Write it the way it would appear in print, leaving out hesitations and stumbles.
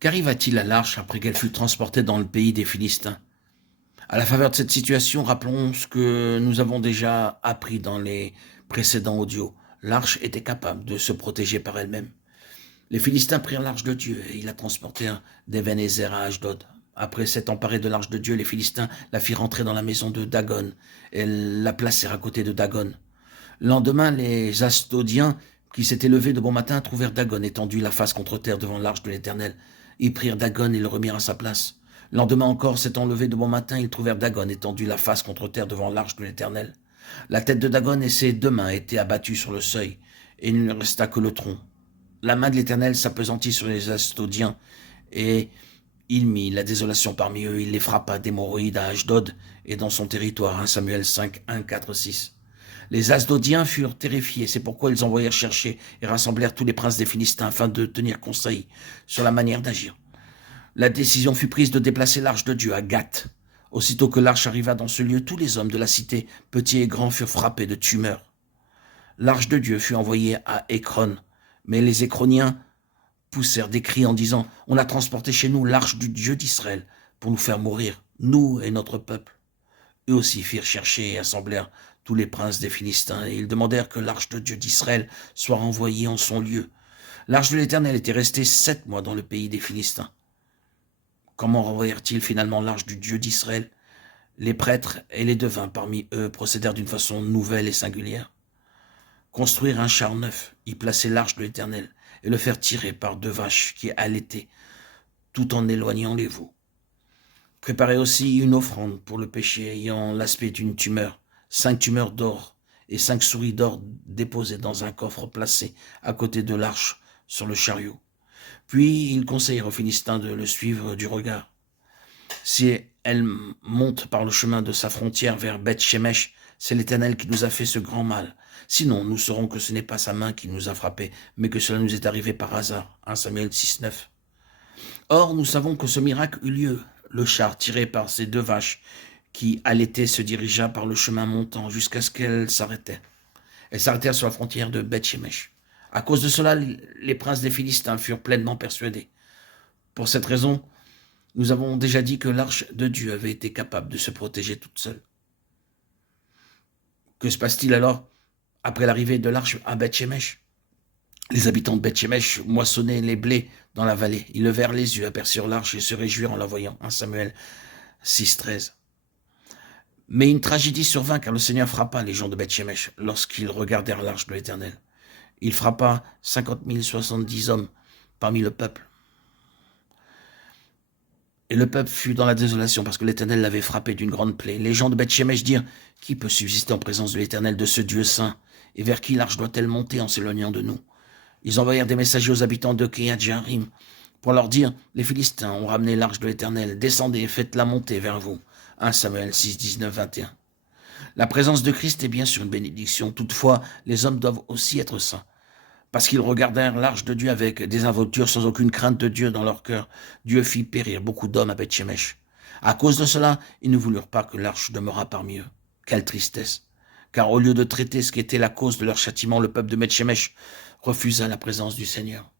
Qu'arriva-t-il à l'arche après qu'elle fut transportée dans le pays des Philistins? À la faveur de cette situation, rappelons ce que nous avons déjà appris dans les précédents audios. L'arche était capable de se protéger par elle-même. Les Philistins prirent l'arche de Dieu et ils la transportèrent d'Ebenezer à Ashdod. Après s'être emparés de l'arche de Dieu, les Philistins la firent entrer dans la maison de Dagon et la placèrent à côté de Dagon. Le lendemain, les Ashdodiens, qui s'étaient levés de bon matin, trouvèrent Dagon étendu la face contre terre devant l'arche de l'Éternel. Ils prirent Dagon et le remirent à sa place. Le lendemain encore, s'étant levés de bon matin, ils trouvèrent Dagon étendu la face contre terre devant l'arche de l'Éternel. La tête de Dagon et ses 2 mains étaient abattues sur le seuil, et il ne resta que le tronc. La main de l'Éternel s'appesantit sur les Ashdodiens, et il mit la désolation parmi eux. Il les frappa d'hémorroïdes à Ashdod et dans son territoire. 1 Samuel 5, 1, 4, 6. Les Asdodiens furent terrifiés, c'est pourquoi ils envoyèrent chercher et rassemblèrent tous les princes des Philistins afin de tenir conseil sur la manière d'agir. La décision fut prise de déplacer l'arche de Dieu à Gath. Aussitôt que l'arche arriva dans ce lieu, tous les hommes de la cité, petits et grands, furent frappés de tumeurs. L'arche de Dieu fut envoyée à Écron, mais les Écroniens poussèrent des cris en disant « On a transporté chez nous l'arche du Dieu d'Israël pour nous faire mourir, nous et notre peuple. » Eux aussi firent chercher et assemblèrent tous les princes des Philistins, et ils demandèrent que l'arche de Dieu d'Israël soit renvoyée en son lieu. L'arche de l'Éternel était restée 7 mois dans le pays des Philistins. Comment renvoyèrent-ils finalement l'arche du Dieu d'Israël? Les prêtres et les devins parmi eux procédèrent d'une façon nouvelle et singulière. Construire un char neuf, y placer l'arche de l'Éternel, et le faire tirer par 2 vaches qui allaitaient, tout en éloignant les veaux. Préparer aussi une offrande pour le péché ayant l'aspect d'une tumeur, 5 tumeurs d'or et 5 souris d'or déposées dans un coffre placé à côté de l'arche sur le chariot. Puis il conseillèrent aux Philistins de le suivre du regard. Si elle monte par le chemin de sa frontière vers Beth-Shemesh, c'est l'Éternel qui nous a fait ce grand mal. Sinon, nous saurons que ce n'est pas sa main qui nous a frappés, mais que cela nous est arrivé par hasard. 1 Samuel 6, 9. Or, nous savons que ce miracle eut lieu. Le char, tiré par ces 2 vaches, qui allaitaient, se dirigea par le chemin montant jusqu'à ce qu'elles s'arrêtaient. Elles s'arrêtèrent sur la frontière de Beth-Shemesh. À cause de cela, les princes des Philistins furent pleinement persuadés. Pour cette raison, nous avons déjà dit que l'arche de Dieu avait été capable de se protéger toute seule. Que se passe-t-il alors après l'arrivée de l'arche à Beth-Shemesh? Les habitants de Beth-Shemesh moissonnaient les blés dans la vallée. Ils levèrent les yeux, aperçurent l'arche et se réjouirent en la voyant. 1 Samuel 6, 13. Mais une tragédie survint car le Seigneur frappa les gens de Beth-Shemesh lorsqu'ils regardèrent l'arche de l'Éternel. Il frappa 50 070 hommes parmi le peuple. Et le peuple fut dans la désolation parce que l'Éternel l'avait frappé d'une grande plaie. Les gens de Beth-Shemesh dirent « Qui peut subsister en présence de l'Éternel, de ce Dieu saint? Et vers qui l'arche doit-elle monter en s'éloignant de nous ?» Ils envoyèrent des messagers aux habitants de Kiriath-Jearim pour leur dire « Les Philistins ont ramené l'arche de l'Éternel, descendez et faites-la monter vers vous. » 1 Samuel 6, 19, 21. La présence de Christ est bien sûr une bénédiction. Toutefois, les hommes doivent aussi être saints. Parce qu'ils regardèrent l'arche de Dieu avec désinvolture, sans aucune crainte de Dieu dans leur cœur, Dieu fit périr beaucoup d'hommes à Beth-Shemesh. À cause de cela, ils ne voulurent pas que l'arche demeurât parmi eux. Quelle tristesse! Car au lieu de traiter ce qui était la cause de leur châtiment, le peuple de Beth-Shemesh refusa la présence du Seigneur.